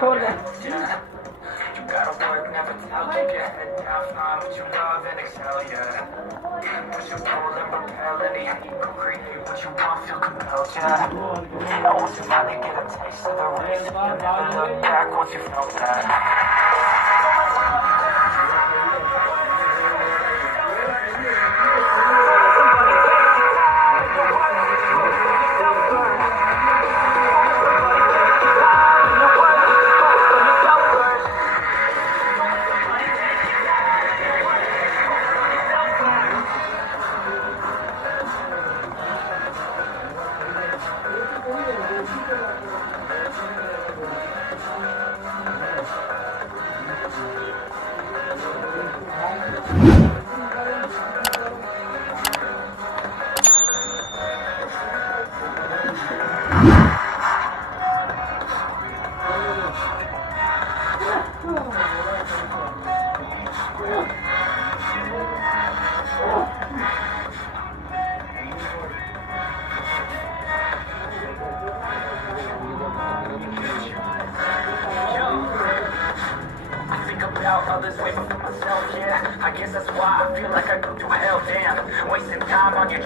छोड़ दे। You gotta work, never tell, keep your head down, find what you love and excel, yeah. Push and pull and repel any hate, go create what you want, feel compelled, yeah. And once you finally get a taste of the race, you'll never look back once you felt that. Others waiting for myself, yeah. I guess that's why I feel like I go through hell, damn. Wasting time on your